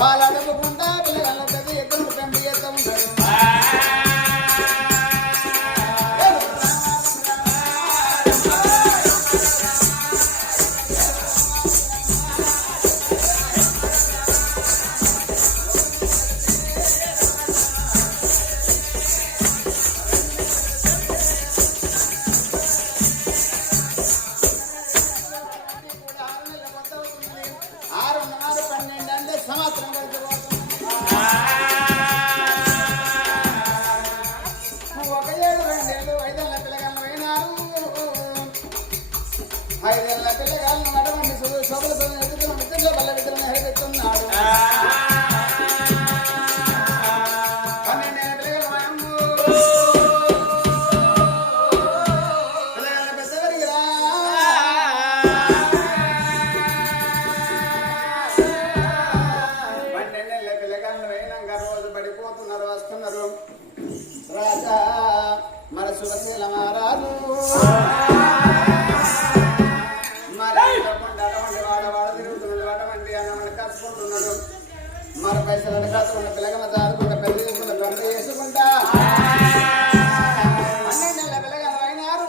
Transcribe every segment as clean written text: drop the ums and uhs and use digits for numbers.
వాళ్ళు అడుగుకుంటా పిల్లగాళ్ళ పెద్ద ఎత్తులు పెంపి ఎత్తు ఉంటారు. ఐదేళ్ళ పిల్లగాలను నడవండి శోభల ఎదుగుతున్న మిత్రుల బల్ల విద్రను హెరెత్తున్నాడు. 12 ఏళ్ళ పిల్లగాలు పిల్లగాళ్ళ పెద్దవరిగిరా 12 ఏళ్ళ పిల్లగాళ్ళు అయినాక రోజు పడిపోతున్నారు వస్తున్నారు. రాజా మన సురశీల మహారాజు మరి పైసలు కాసుకున్న పిల్లగల చదువుకుంటా పెద్ద చేసుకుంటా పెద్ద చేసుకుంటా 12 ఏళ్ళ పిల్లగాలు అయినారు.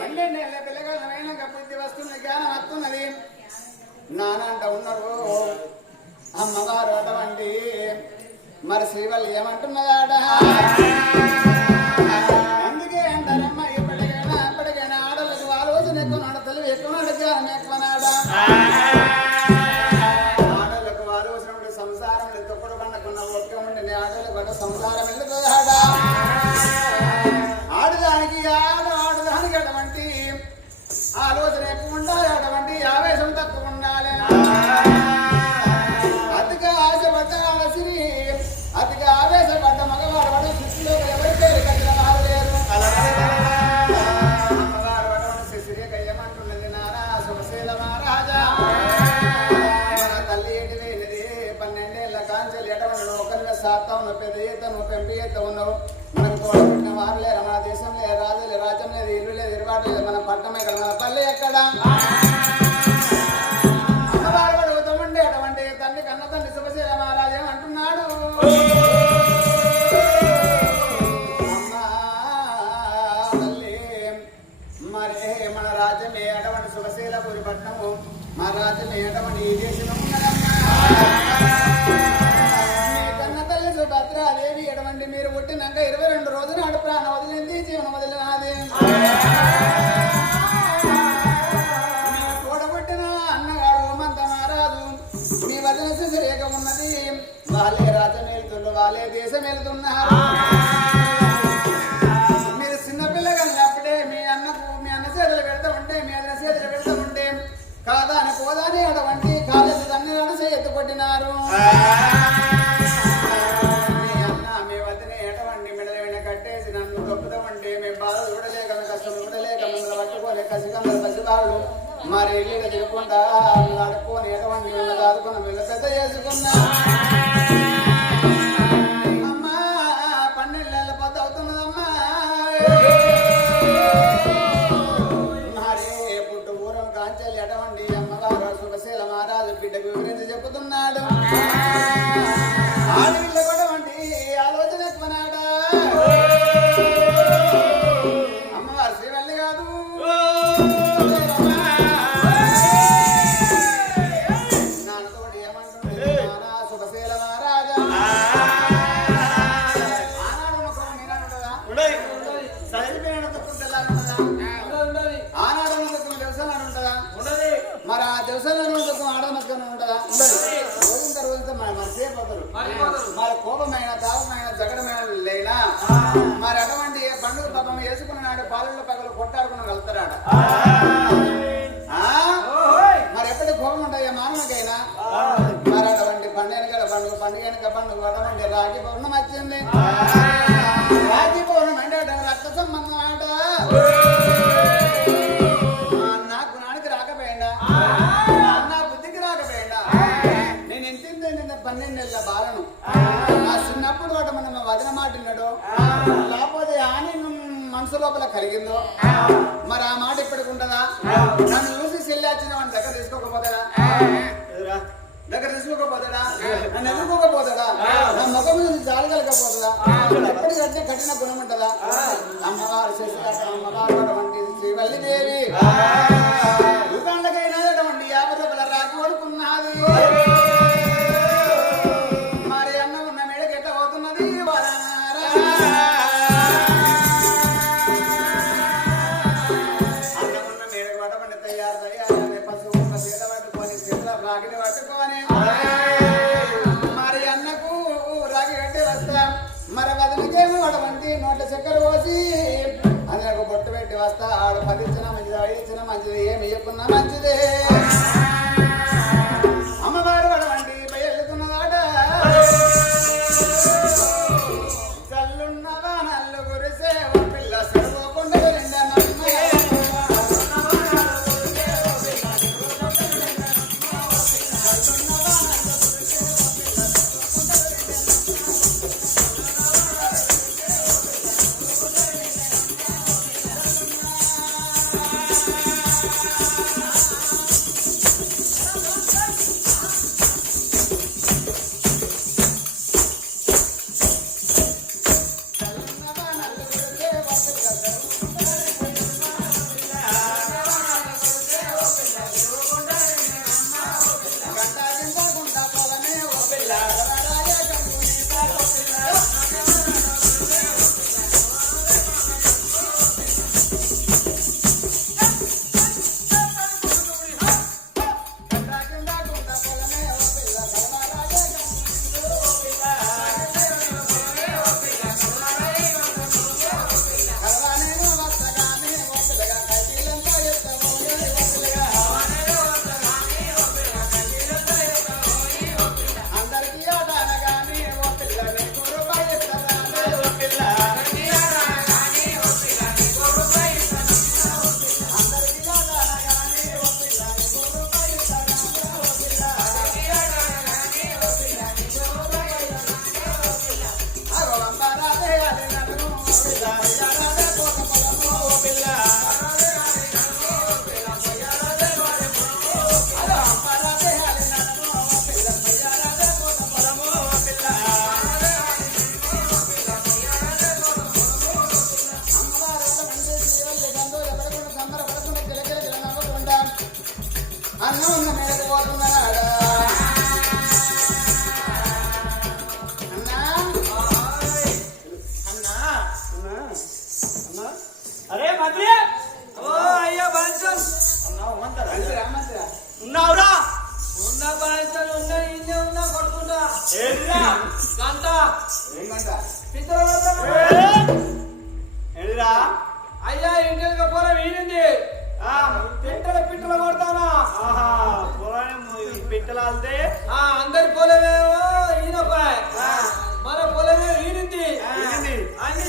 12 ఏళ్ళ పిల్లగాలు అయినాక బుద్ధి వస్తుంది, జ్ఞానం వస్తున్నది. నానంట ఉన్నారు అమ్మగారు అటువంటి మరి శ్రీవల్లి ఏమంటున్నదాట. అందుకే అంటారమ్మ ఎప్పటికైనా ఆడలకు ఆలోచన ఎక్కువ నాడు, తెలివి ఎక్కువ నాడు, జ్ఞానం ఎక్కువ నాడా. సంసారం వెళ్ళిపోయాడా ఆడదానికి ఆడదానికి అటువంటి ఆలోచన ఎక్కువ ఉండాలి, అటువంటి ఆవేశం తక్కువ ఉండాలి. అతిగా ఆశపడ్డ ఆలసిరి అతిగా ఆవేశపడ్డ మగవాడు వాడు శిశులో ఎవరి పేరు కట్టిన వారు లేరు. అమ్మగారు అటువంటి శిశురేఖ ఏమంటున్నది నారా సుభశీల మహారాజా తల్లి ఏంటి లేనిది 12 ఏళ్ళ కాంచెలు ఎటువంటి ఒకరిగా సాత్తా ఉన్న పెద్ద ఈత నువ్వు పెంపి ఈత ఉన్నావు. మనకు తోడబుట్టిన వారు లేరు, మన దేశం లేదు, రాజు లేదు, రాజ్యం లేదు, ఇల్లు లేదు, ఇరుబాటు లేదు, మన పట్టణం ఎక్కడ, మన పల్లె ఎక్కడ. అమ్మవారు అడుగుతామండి అటువంటి తండ్రి కన్న తండ్రి సుభశీల మహారాజు ఏమంటున్నాడు. అమ్మా తల్లి మరి మన రాజ్యమే అటువంటి సుభశీలపురి పట్టణము, మన రాజ్యమే అటువంటి ఈ దేశం ఉన్నదమ్మా. భద్రాదేవి ఎటువంటి మీరు పుట్టినాక 22 రోజులు నాడు ప్రాణం వదిలింది, జీవనం వదిలినది. మీరు కూడబుట్టిన అన్నగాడు మంత మహారాజు మీ వదిన శిశురేఖ ఉన్నది. వాళ్ళే రాజ్యం వెళ్తుండ్రు, వాళ్ళే దేశం వెళ్తున్నారు. మీరు చిన్నపిల్లగా అప్పుడే మీ అన్న చేతులు పెడతా ఉంటే, మీ అన్న చేతులు పెడతా ఉంటే కాదా అని పోదాని అటువంటి కాలేజీ తన్ని చేతి కొట్టినారు. మరి ఇల్లు తిరుగుకుంటా ఆడుకొని ఎటువంటి ఆడుకున్న వీళ్ళ పెద్ద చేసుకున్నా. అమ్మా 12 ఏళ్ళ పొద్దు అవుతున్నదమ్మా. మరి పుట్టు ఊరం కాంచెలు ఎటువంటి అమ్మగారు సుభశీల మహారాజు బిడ్డకు వివరించి చెబుతున్నాడు. ఆడవిల్ల కూడా వంటి ఆలోచన ఎక్కువనాడా. అమ్మవారు శ్రీవల్లి కాదు మరి ఆ దేవసాలను ఆడమక్కన ఉంటుందా? రోజుతో మనసేపోతారు. మరి కోపమైన దాపమైన జగడమైన లేనా మరి అటువంటి పండుగ పాపం వేసుకున్నాడు పాలల్లో పగలు కొట్టాడుకుని వెళ్తారాడ. మరి ఎప్పటి కోపం ఉంటాయా మానవునికైనా. మరి అటువంటి పండుగ పండుగ అటువంటి రాఖీ పౌర్ణం వచ్చింది. రాఖీ పౌర్ణం అంటే రక్త సంబంధం ఆట. నాకు నాడికి రాకపోయిందా, నా బుద్ధికి రాకపోయిందా. నేను ఎంతిందే 12 ఏళ్ళ బాలను నా చిన్నప్పుడు వాడు మన వదిన మాటిన్నాడు. లేకపోతే ఆని మనసు లోపల కలిగిందో మరి ఆ మాట ఇప్పటికి ఉంటుందా? నన్ను చూసి చెల్లి వచ్చిన వాడిని దగ్గర తీసుకోకపోతాడా? దగ్గర తీసుకోకపోతాడా? నన్ను ఎదుర్కోకపోతాడా? నా ముఖం నుంచి జాలగలకపోతుందా? ఎప్పటికంటే కఠిన గుణం ఉంటుందా? అమ్మవారు శశికాట అమ్మవారు అటువంటి శ్రీవల్లిదేవి యుగాండకైనా అటువంటి 50 రూపాయల రాక వడుకున్నది. మరి అన్న ఉన్న మేడకి ఎట్లా పోతున్నది? అన్నమున్న మేడకు పడమండి తయారు పశువు చేత పట్టుకొని చేతుల రాగిని పట్టుకొని మరి అన్నకు రాగి కట్టి వస్తాం. మరి వదిలికేమో అటువంటి నోట్ల చక్కెర పోసి అందులో బొట్టు పెట్టి వస్తా. ఆడు 10 ఇచ్చినా మంచిది, 5 ఇచ్చినా మంచిది, ఏమి ఇవ్వకున్నా మంచిదే. అమ్మవారు అటువంటి బయలుతున్నదాట చల్లున్నవా నల్లు గురిసే ఓ పిల్ల సర్వకుండా అన్న ఉన్న మేడకు పోతున్నాడా? అరే మంత్రి ఓ అయ్యా బాంచన్ ఉన్నావురా? ఉన్న బాంచన్ ఉన్న ఇన్నే ఉన్నా కొట్టుకుంటా ఏంటిరా గంట ఏంటిరా అయ్యా ఇంటికి పొలం ఈనింది పిట్టల కొడతానా పిట్టలు వెళ్తే అందరి పొలమేమో ఈయనపాయ్ మన పొలమే ఈనింది అన్ని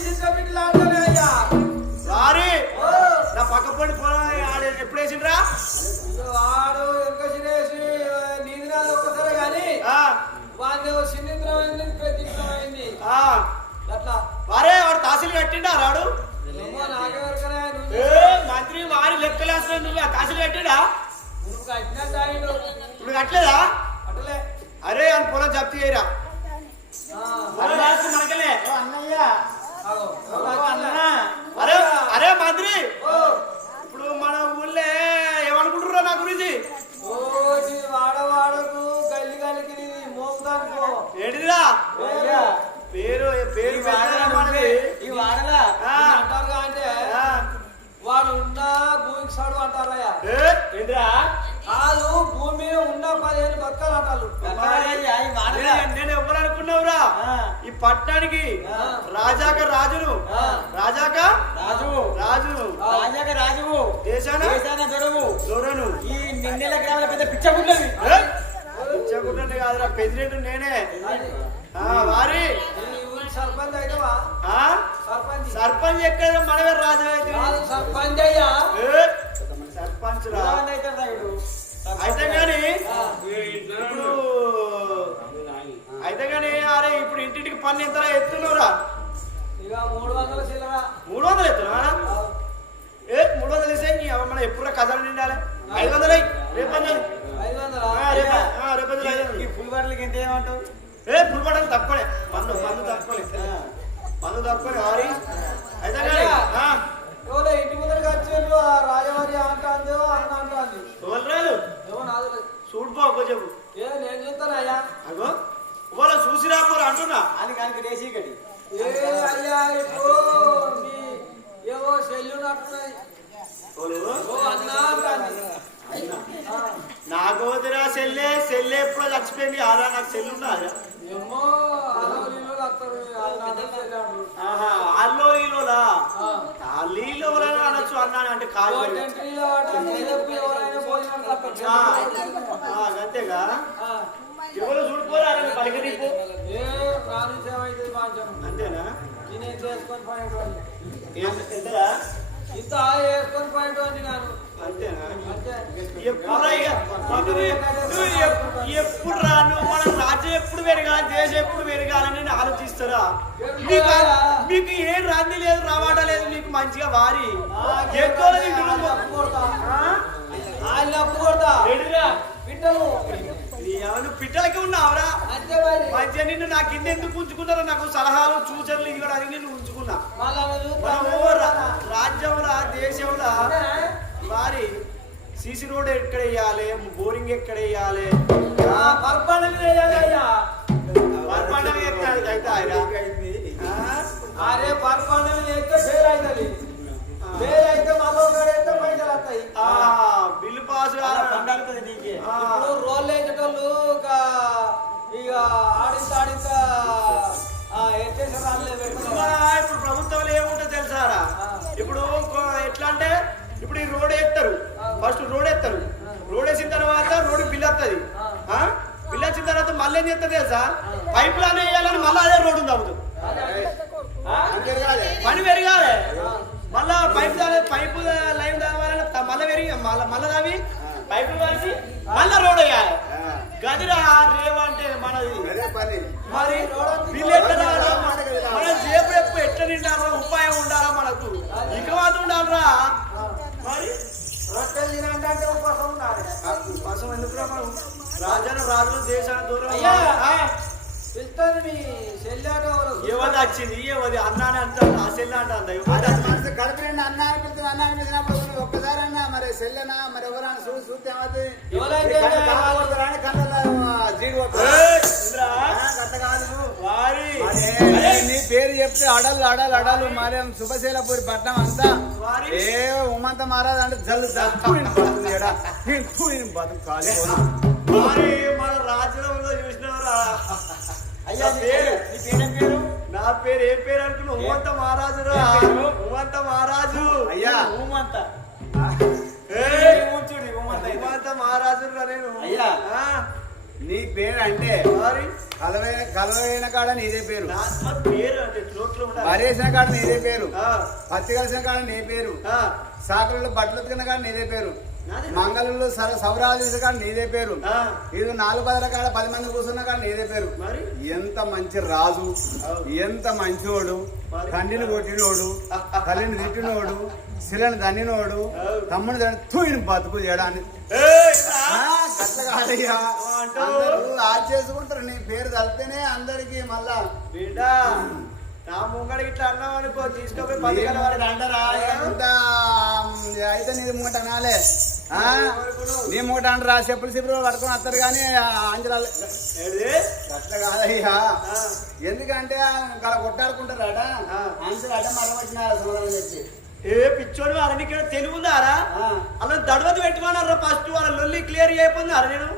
చిన్న పిట్టలు ఆడతానే అయ్యా సారీ నా పక్క పొడి పొలం ఆడ ఎప్పుడు వేసిండ్రా ఆడు ఎంత చినేసి నీది నాది ఒక్కసారి కానీ వాడిని సిన్నిద్రమైంది ప్రతిష్టమైంది అట్లా వారే వాడు తహసీలు కట్టిండా రాడు మంత్రి వారి లెక్కలేస్తా నువ్వు తహసీలు కట్టిడా ఇప్పుడు కట్టలేదా అట్లే అరే అని పొలం జప్తు చేయరా మనకలే అరే అరే మంత్రి ఇప్పుడు మన ఊళ్ళో ఏమనుకుంటున్నారా నా గురించి వాడవాడకు గల్లి గల్లికి మోపుతానుకో ఏంటిరా పేరు పేరు ఈ వాడలా అంటారు అంటే వాడు ఉన్న భూమికి సడు అంటారయ్యా ఏంటిరా కాదు భూమి ఉన్న 15 బతకాలు అంటారు నేను ఎవరు అనుకున్నావురా ఈ పట్టణానికి రాజాక రాజును రాజాక రాజు రాజు రాజాక రాజువు దేశాన దొరను ఈ నిన్నెల గ్రామాల పెద్ద పిచ్చగుండది పిచ్చగుండే కాదురా ప్రెసిడెంట్ నేనే వారి సర్పంచ్ అయితవా సర్పంచ్ ఎక్కడ మనవే రాజు అయితే సర్పంచ్ అయ్యా సర్పంచ్ అయితే గాని ఇప్పుడు అయితే గాని అరే ఇప్పుడు ఇంటింటికి పన్ను ఎంత ఎత్తున్నావురా ఇక 300 చిల్లర 300 ఎత్తున్నా ఏ 300 ఇస్తే నీ అమ్మ మనం ఎప్పుడు కథలు నిండాలి 500 రేపు 500 ఈ ఫుల్ బాటిల్కి ఎంత ఏమంటావు ఏ ఫుల్ బట్టలు తక్కువనే మందు తక్కువనే ఆరి అయితే ఎవరో ఇంటి ముందరికి వచ్చేళ్ళు ఆ రాజవారి అంటాందో అన్న అంటాంది ఎవరు ఏమో నాది చూడుపో ఒక్క చెప్పు ఏ నేను చూస్తానయ్యా అగో వాళ్ళ చూసి రాపోరు అంటున్నా అని కనుక రేసి కటి ఏ అయ్యా ఇప్పుడు మీ ఏవో సెల్లు నట్టున్నాయి ఓ అన్నా అంటాంది నాకు వదిరా సెల్లే ఎప్పుడో చచ్చిపోయింది ఆరా నాకు సెల్లు ఉన్నారా ఏమో అలవలీలో వస్తారు ఆహా ఆల్లో ఈలోలా లీలో అనొచ్చు అన్నాను అంటే కాదు అంతేగా ఎవరు చూడిపోరారని పలికరిపో అంతేనా ఎంతరా ఇంత వేసుకొని పోయేటోని నేను అంతేనా ఎప్పుడు రాను మన రాజ్యం ఎప్పుడు పెరగాలి దేశం ఎప్పుడు పెరగాలని నేను ఆలోచిస్తారా మీకు ఏం రంది లేదు రవాట లేదు మీకు మంచిగా వారి పిట్టలకి ఉన్నావురా మంచిగా నిన్ను నా కింద ఎందుకు ఉంచుకున్నారో నాకు సలహాలు సూచనలు ఇవ్వడానికి నిన్ను ఉంచుకున్నా రాజ్యంలో దేశంలో వారి సీసీ రోడ్ ఎక్కడ వేయాలి బోరింగ్ ఎక్కడ వేయాలి అరే పర్పండి అయితే ఫెయిల్ అవుతుంది ఫెయిల్ అయితే మళ్ళీ పైసలు వస్తాయి బిల్లు పాస్ పండుతుంది నీకే ఇప్పుడు రోల్ వేసేటోళ్ళు ఇక ఆడింత ఇప్పుడు ప్రభుత్వంలో ఏముంటుందో తెలుసారా ఇప్పుడు ఎట్లా అంటే ఇప్పుడు ఈ రోడ్ ఎత్తారు ఫస్ట్ రోడ్ ఎత్తారు రోడ్ వేసిన తర్వాత రోడ్ బిల్ వస్తుంది బిల్ వచ్చిన తర్వాత మళ్ళీ ఏం చేస్తుంది తెలుసా పైప్ లైన్ వేయాలని మళ్ళీ అదే రోడ్డు తగ్గుతుంది పని పెరగాలి మళ్ళా పైపు లైన్ కావాలని మళ్ళీ పెరిగి మళ్ళీ తవ్వి పైపులు కలిసి మళ్ళా రోడ్ వేయాలి గదిరా రేవంటే మనది మరి బిల్లు ఎట్లా మన జేబు ఎప్పుడు ఎట్లా నిండాలో ఉపాయం ఉండాలా మనకు ఇక మాత్రం ఉండాలరా మరి రొట్టెలు తినంటే ఉపవాసం ఉండాలి ఉపవాసం ఎందుకురా మనం రాజ్యాన్ని రాజులు దేశాన్ని దూరం పిలుస్తుంది మీ చెల్లాట ఏవది వచ్చింది ఏవది అన్నానే అంటారు ఆ చెల్లె అంటే మనసు కడుపు నిండి అన్న అనిపిస్తుంది అన్న అనిపించినప్పుడు ఒక్కసారి అన్న మరి చెల్లెనా మరి ఎవరైనా చూస్తే ఏమవుతుంది నీ పేరు చెప్తే అడలు మరి శుభశీలపూరి పట్నం అంతా ఏ ఉమంత మహారాజ్ అంటే జల్లు మన రాజ్యంలో చూసినవరా అయ్యా పేరు పేరు నా పేరు ఏం పేరు అనుకున్నా ఉమంత మహారాజు రా ఉమంత మహారాజు అయ్యా ఉమంత ఉమంత మహారాజు రా నేను అయ్యా నీ పేరు అంటే కలవైన కాడ నీదే పేరు పేరు అంటే చోట్ల వరేసిన కాడ నీదే పేరు పత్తి కలిసిన కాడ నీ పేరు సాకలలో బట్టలు ఉతికిన కాడ నీదే పేరు మంగళంలో సౌరాలు చేసే కాడ నీదే పేరు ఇది 4 పదల కాడ 10 మంది కూర్చున్న కాడ నీదే పేరు ఎంత మంచి రాజు ఎంత మంచోడు తండ్రిని కొట్టినోడు తల్లిని తిట్టినోడు శిలని దండినోడు తమ్ముని తూయిని బతుకు చేయడానికి చేసుకుంటారు నీ పేరు తలితేనే అందరికి మళ్ళా బిడ్డ నా ముంగడికి ఇట్లా అన్నావు అనుకో తీసుకుపోయి 10 గంటల వరకు అంటారా అయితే నీ మూట నాలే నీ మూట అంటారా చెప్పులు పట్టుకొని వస్తారు కానీ అంజలాలు అట్లా కాదయ్యా ఎందుకంటే అలా కొట్టాడుకుంటారట అంజలు అడ్డ మరం వచ్చిన సమాధానం చెప్పి ఏ పిచ్చోడు అరనికి తెలుగుందారా అలా దడవది పెట్టుకున్నారా ఫస్ట్ వాళ్ళ లొల్లి క్లియర్ అయిపోయిందారా నేను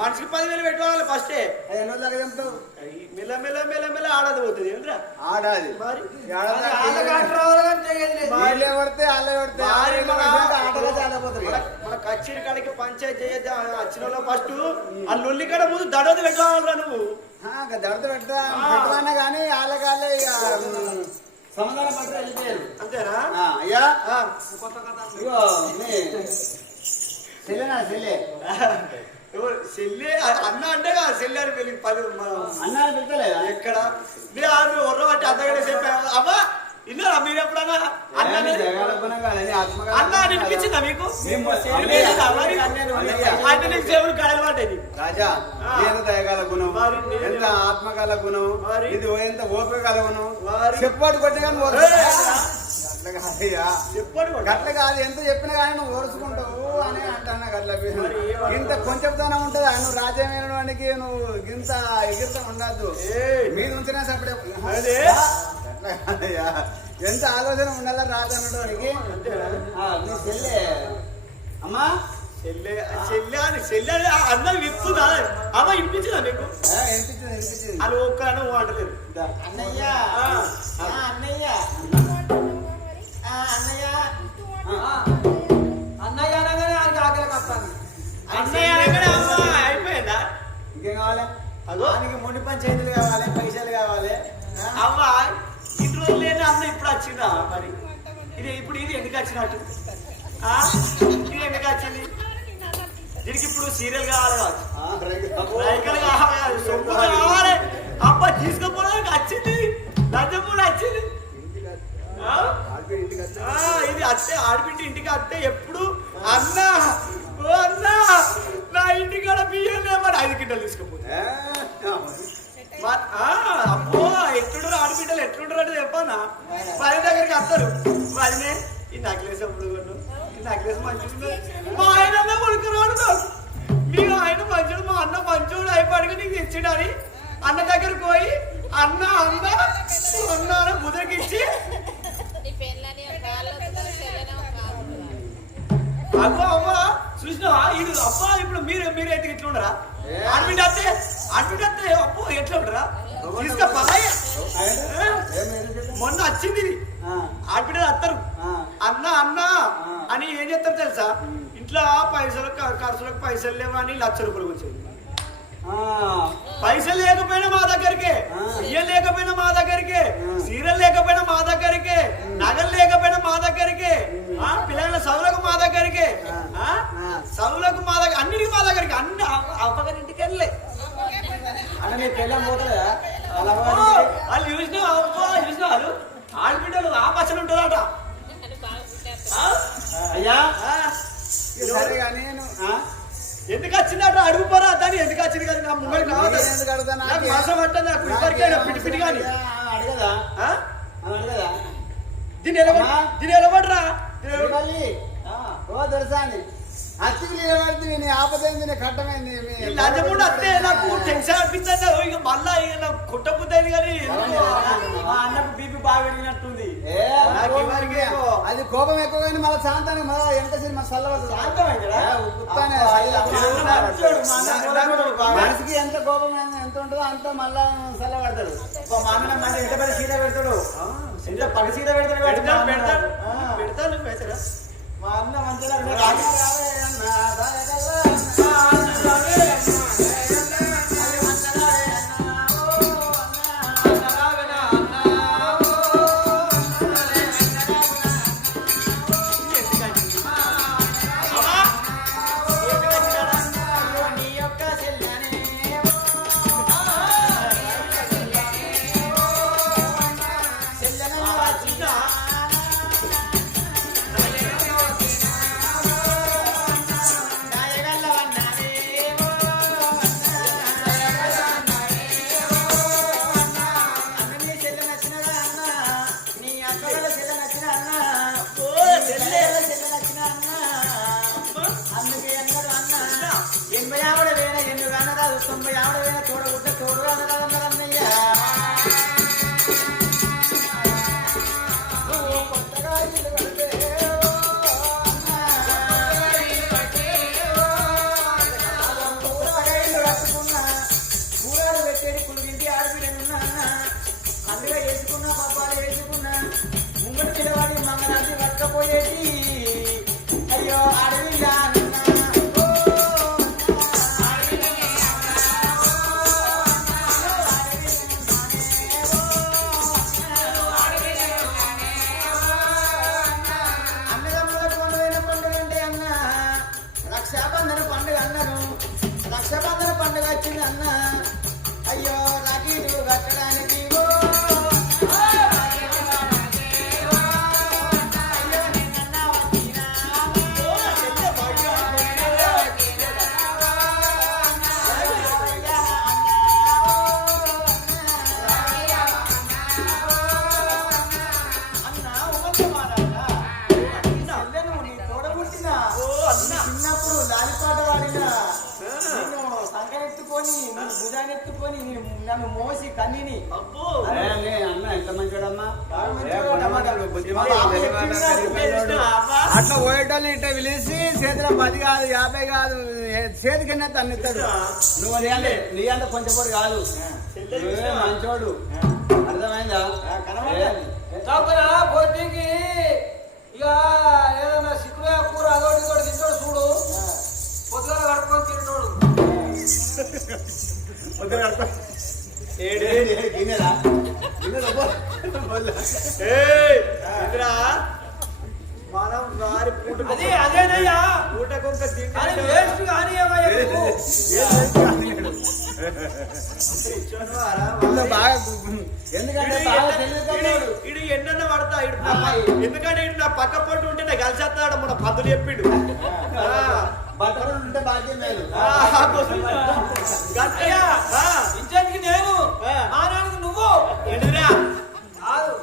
మనిషికి 10,000 పెట్టుకోవాలి ఫస్టే మెల్ల ఆడది పోతుంది ఏంద్రా ఆడాది మరి మన కచ్చేరి కాడికి పంచాయతీ చేయద్దు వచ్చిన వాళ్ళు ఫస్ట్ ఆ లొల్లి కాడ ముందు దడవది పెట్టుకోవాలరా నువ్వు దడత పెట్టాలన్నా కానీ వాళ్ళకాళ్ళే ఇక సమాధానం పట్టి వెళ్ళిపోయారు అంతేనా అయ్యా చెల్లెనా చెల్లె ఎవరు చెల్లి అన్న అంటే చెల్లి అని పెళ్లి 10 అన్నాను పిలుతలేదా ఎక్కడ మీరు ఒర్రబట్టి అద్దగడే చెప్పారు అమ్మా ఇన్నారా మీరు ఎప్పుడన్నా అన్న అనిపించిందా మీకు అంటే నీకు దేవుడు గడలు పడ్డది రాజా ఎంత దయగల గుణం ఎంత ఆత్మగల గుణం ఇది ఎంత ఓపిక గల గుణం చెప్పుబాటు కొట్టిన కానీ గట్ల కాదు ఎంత చెప్పినా కానీ నువ్వు ఓడుచుకుంటావు అని అంటున్నా గట్ల ఇంత కొంచెం దానం ఉంటది నువ్వు రాజ్యమైన వాడికి నువ్వు ఇంత ఎగిరిత ఉండద్దు మీద ఉంచినా సపడే ఎంత ఆలోచన ఉండాలా రాజన్నడానికి నీ చెల్లె అమ్మా చెల్లె అందరు విప్పుదా అమ్మ ఇప్పించిందా నీకు వినిపించింది అది ఒక్కనే అంటలేదు అన్నయ్య అన్నయ్య అన్నయ్య అన్నయ్య అనగానే ఆయనకి ఆకలి వస్తాను. అన్నయ్య అనగానే అమ్మ అయిపోయిందా ఇంకేం కావాలి దానికి ముడి పంచాయతీలు కావాలి పైసలు కావాలి అమ్మ ఇన్ని రోజులు లేదు అన్న ఇప్పుడు వచ్చిందా మరి ఇప్పుడు ఇది ఎందుకు వచ్చినట్టు ఇది ఎందుకు వచ్చింది దీనికి ఇప్పుడు సీరియల్ కావాలి రైకలు కావాలి సొమ్ము కావాలి అబ్బ తీసుకుపోవడానికి వచ్చింది లంచం కూడా వచ్చింది ఇది అత్తే ఆడబిడ్డ ఇంటికి అత్తే ఎప్పుడు అన్న ఓ అన్న నా ఇంటికాడ బియ్యం లేమని 5 కింటాలు తీసుకుపోతే అబ్బో ఎట్లుంటారు ఆడబిడ్డలు ఎట్లుంటారు అంటే చెప్పానా వారి దగ్గరికి వస్తారు వారినే ఈ నెక్లెస్ ఎప్పుడు కొన్నావు ఈ నెక్లెస్ మంచిగా మా ఆయన కొడుకురాడు మీరు ఆయన మంచోడు మా అన్న మంచోడు అయిపోయాడుగా నీకు ఇచ్చిండని అన్న దగ్గరకు పోయి అన్న అన్న అన్న ముద్రకిచ్చి అబ్బో అమ్మ చూసినావా ఇది అబ్బా ఇప్పుడు మీరైతే ఇట్లా ఉండరా ఆడబిడ్డ అత్తే అబ్బో ఎట్లా ఉండరా తీసుకపో మొన్న వచ్చింది ఇది ఆడబిడ్డలు వస్తారు అన్న అన్న అని ఏం చేస్తారు తెలుసా ఇంట్లో ఖర్చులకు పైసలు లేవని 1,00,000 రూపాయలు వచ్చేది పైసలు లేకపోయినా మా దగ్గరికి బియ్యం లేకపోయినా మా దగ్గరికి సీరియల్ లేకపోయినా మా దగ్గరికి నగలు లేకపోయినా మా దగ్గరికి పిల్లల చదువులకు మా దగ్గరికి చదువులకు మా దగ్గర అన్నిటికీ మా దగ్గరికి అన్ని అవ్వగారి ఇంటికి వెళ్ళలే వాళ్ళు చూసిన వాళ్ళు ఆడబిడ్డలు ఆపచ్చలు ఉంటుందట అయ్యా సరే కానీ ఎందుకు వచ్చిందట అడుగుపోరా దాన్ని ఎందుకు వచ్చింది కదా నా ముంగడికి ఎందుకు అడుగుతాను నాకు మాసం పట్ట నాకు ఇప్పటికైనా పిటి కానీ అడగదా అడగదా దీని ఎలబడరా ఓ దొరసాని అతికి నిలబడితే నీ ఆపదైంది నీ కట్టమైంది లంచముండి అత్తే నాకు టెన్షన్ అనిపించదు ఇక మళ్ళా ఇక నాకు కుట్టబుద్ది కానీ మా అన్నకు బీపీ బాగా పెరిగినట్టుంది. అది కోపం ఎక్కువ కానీ మళ్ళీ శాంతానికి మళ్ళీ వెనక సినిమా మనిషికి ఎంత కోపం ఎంత ఉంటుందో అంత మళ్ళా చల్లబడతాడు. మా అన్న మంచి ఎంత పెద్ద సీత పెడతాడు, ఎంత పడి సీత పెడతాడు. పెడతాను మా అన్న మంచిగా అయ్యో అడవిగా కట్టడానికి చిన్నప్పుడు లాలిపాట వాడినా నేను సంకనెత్తుకొని భుజానెత్తుకొని నన్ను మోసి కన్నీని అన్న ఎంత మంచోడమ్మా అట్లా పోయేటోళ్ళు ఇట్లా పిలిచి చేతిలో 10 కాదు 50 కాదు చేతికి తన్నిస్తాడు నువ్వు నీ అంత కొంచెం పొడి కాదు నువ్వే మంచోడు అర్థమైందా పొద్దుకి ఇక ఏదన్నా సిక్కులే కూర అదోటి కూడా తింటాడు చూడు పొద్దుగా కడుక్కొని తింటాడు మనం వారి పూట అదే అదేనయ్యా పూట కొంత అది వేస్ట్ కానీ బాగా ఎందుకంటే బాగా తెలియదు ఇడు ఎన్న పడతా ఎందుకంటే ఇడు నా పక్క పొట్టు ఉంటే నాకు కలిసేస్తాడు మన పద్దులు చెప్పిండు బట్టలు ఉంటే బాధ్యం లేదు ఇంటికి నేను ఆనాడికి నువ్వు ఏంటిరా కాదు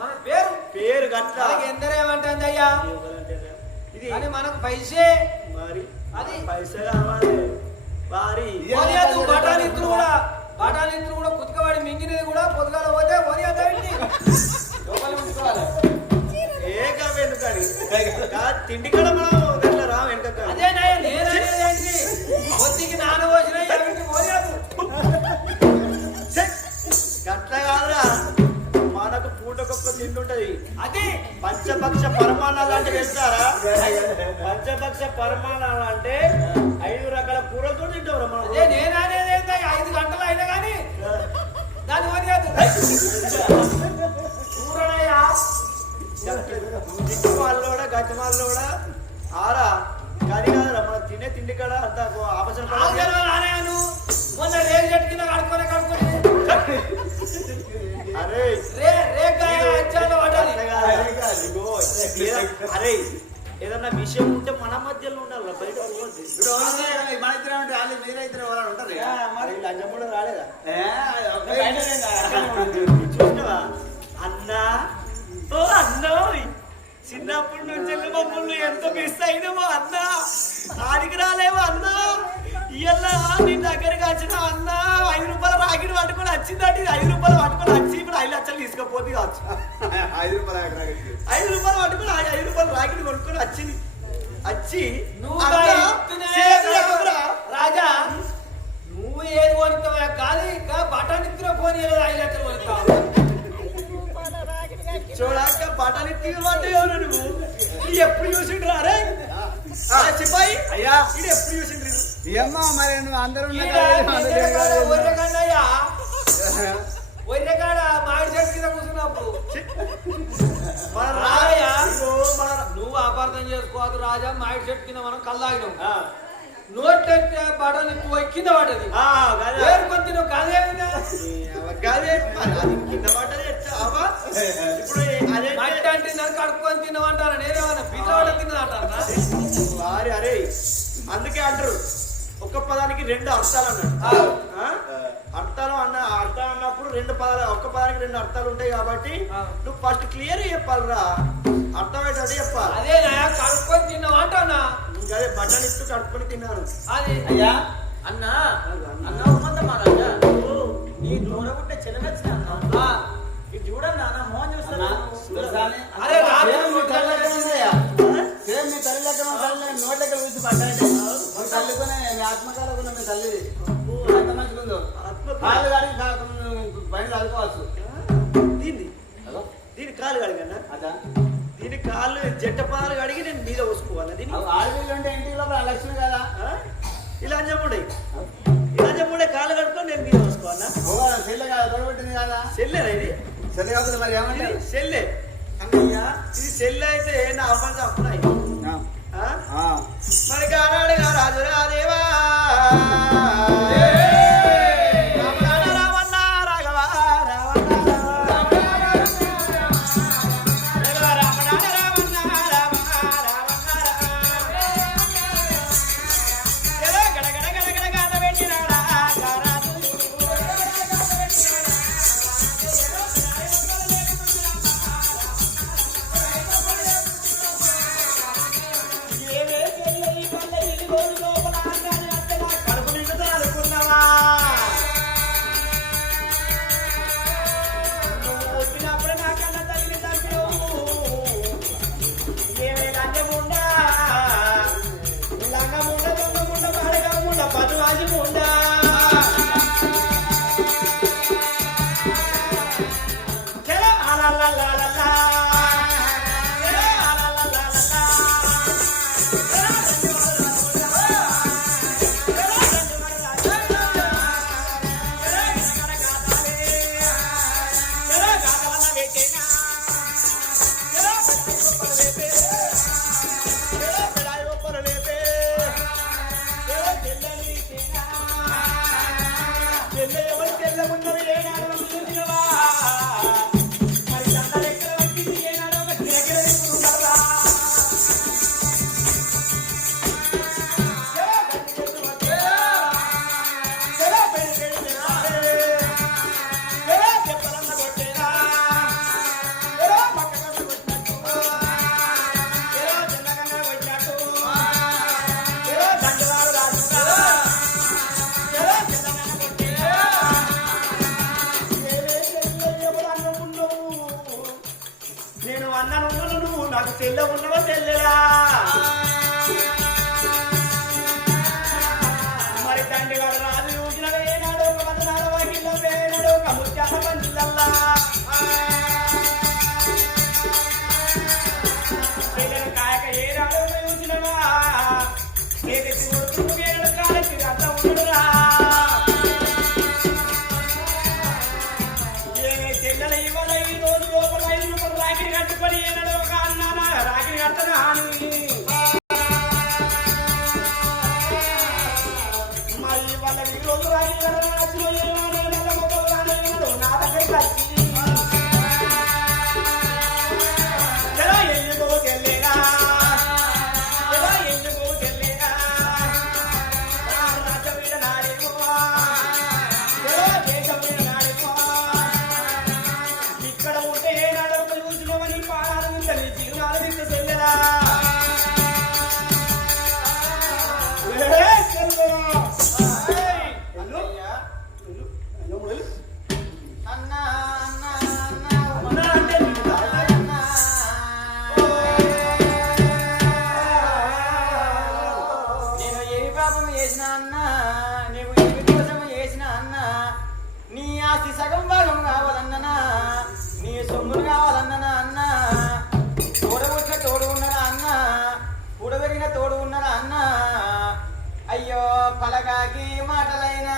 మన పేరు పేరు గట్ట ఎందరేమంటుంది అయ్యా ఇది అని మనకు పైసే మరి అది పైసా కావాలి వారి బఠానీతులు కూడా కుతుకవాడి మింగినది కూడా పొద్దుగాల పోతే లోపల ఉంచుకోవాలి తిండి కూడా మనం దాంట్లో రా వెనక అదే నేనేంటి పొద్దుకి నాన్న పోసిన పోలేదు గట్ల కాదురా మనకు పూటకొక్క తింటుంటది అది పంచపక్ష పరమాణాలు అంటే వెళ్తారా పంచపక్ష పరమాణాలు అంటే 5 రకాల కూరలతో తింటారు మనం అదే నేననేది 5 గంటలు అయినా కానీ దాని పోలేదు కూరనయ్యా వాళ్ళు కూడా గచ్చమాల్లో కూడా ఆరా కానీ కాదురా మనం తినే తిండి కాడ అంత ఆపసన రాను మొన్న రేగు చెట్టు కింద కడుక్కొని అరే అరే ఏదన్నా విషయం ఉంటే మన మధ్యలో ఉండాలి బయట మన ఇద్దరు ఉంటే వాళ్ళు మీరైతే వాళ్ళు ఉంటారు మరి లంచం కూడా రాలేదా చూసినవా అన్నా ఓ అన్నా చిన్నప్పటి నుంచి మమ్మల్ని ఎంత మిస్ అయినామో అన్నా ఆడికి రాలేమో అన్నా ఇయ్యల్లా నీ దగ్గరికి వచ్చిన అన్నా 5 రూపాయల రాగిడి పట్టుకొని వచ్చిందంటే 5 రూపాయలు పట్టుకొని వచ్చి ఇప్పుడు 5 లక్షలు తీసుకపోతే కావచ్చు 5 రూపాయలు 5 రూపాయలు పట్టుకొని 5 రూపాయలు రాగిడి కొనుక్కొని వచ్చింది వచ్చి రాజా నువ్వు ఏది కొనుక్తావా కానీ బఠానీతులు పోనీ 5 లక్షలు కొనుక్తావు చూడాక బఠానీ తీయమంటే ఎవరు నువ్వు ఎప్పుడు చూసిండ్రు అరే సిపాయి అయ్యా ఇది ఎప్పుడు చూసిండ్రు ఏమ్మా మరి నువ్వు అందరూ ఒర్రెకాడ మాడి చెట్టు కింద కూర్చున్నప్పుడు నువ్వు అపార్థం చేసుకోవద్దు రాజా మాడి చెట్టు కింద మనం కల్లాగినాం నోట్ బటన్ పోయి కింద పడ్డది కొంత నువ్వు గదే కింద పడ్డది ఇప్పుడు మట్టి అంటే నన్ను కడుక్కొని తిన్నామంటారా నేనేమన్నా పిల్లవాడ తిన్నదంటారా వారి అరే అందుకే అంటారు ఒక్క పదానికి 2 అర్థాలు అన్నాడు అర్థాలు అన్నప్పుడు 2 పదాలు ఒక్క పదానికి 2 అర్థాలు ఉంటాయి కాబట్టి నువ్వు ఫస్ట్ క్లియర్ చెప్పాలిరా అర్థమయ్యేటట్టు చెప్పాలి అదే కడుక్కొని తిన్నామంటానా అదే బట్టలు ఇస్తూ కడుక్కొని తిన్నాను అది అయ్యా అన్నా ఉమ్మందమ్మా రాజా నీ దూరగుంటే చిన్నగచ్చిన అన్నా ఇది చూడన్నా నా మోహన్ చూస్తున్నా అరే సేమ్ మీ తల్లి లెక్క నోట్ లెక్క చూసి పడ్డాయంటే తల్లికునే మీ ఆత్మకాలకున్న మీ తల్లి ఎంత మంచిగా కాలు కాడికి బయట చదువుకోవచ్చు దీని కాలు కడిగన్నా అదా దీని కాళ్ళు జట్ట పాలు కడిగి నేను మీద పోసుకోవాలి దీన్ని ఆడపిల్లు ఉంటే ఇంటికి లోపల లక్ష్మి కదా ఇలా చెప్పండి కాలు కడుక్కొని నేను మీద పోసుకోవాలా సెల్లె కదా తోడబెట్టింది కదా సెల్లేనా ఇది సెల్లె కాకపోతే మరి ఏమంటారు సెల్లే అన్నయ్య ఇది సెల్లె అయితే నా అవ్వాలి అప్పుడాయి మరి కానాడుగా రాజురాదేవా రామన్న రాఘవా రాజముండా నేను అన్నాను నువ్వు నాకు చెల్ల ఉన్నవా చెల్లెలా మరి తండ్రి వాడు రాజు చూసినాడు ఏనాడు ఒక మదనాడు వాకిల్లో పేనాడు ఒక ముత్యాల పందిళ్ళల్లా చెల్లెలు కాయక ఏనాడు చూసినవా ఏదైతే కొడుకు ఏనాడు కాలకి అంతా ఉండడురా చెల్లెల ఇవాళ ఈ రోజు లోపల 5 రూపాయలు రాకిరి కట్టుకొని ఏనాడు ఒక అన్నా రాకిరి కడతాను అని మళ్ళీ వాళ్ళకి ఈ రోజు రాకిరి కట్టడం నా దగ్గర వచ్చి ఎలా ఎందుకో చెల్లేగా ఎలా ఎందుకో చెల్లేగా రాజ్యం మీద నాడేమో ఎలా దేశం మీద నాడేమో ఇక్కడ ఉంటే ఏనాడో చూసినామని పాడాలని తెలిసి నాలుగు చెల్లెరా సగం భాగం కావాలన్నా నీ సొమ్ములు కావాలన్నా అన్న తోడబుట్టిన తోడు ఉన్నారా అన్న కూడబెరిగిన తోడు ఉన్నారా అన్న అయ్యో పలగాకి మాటలైనా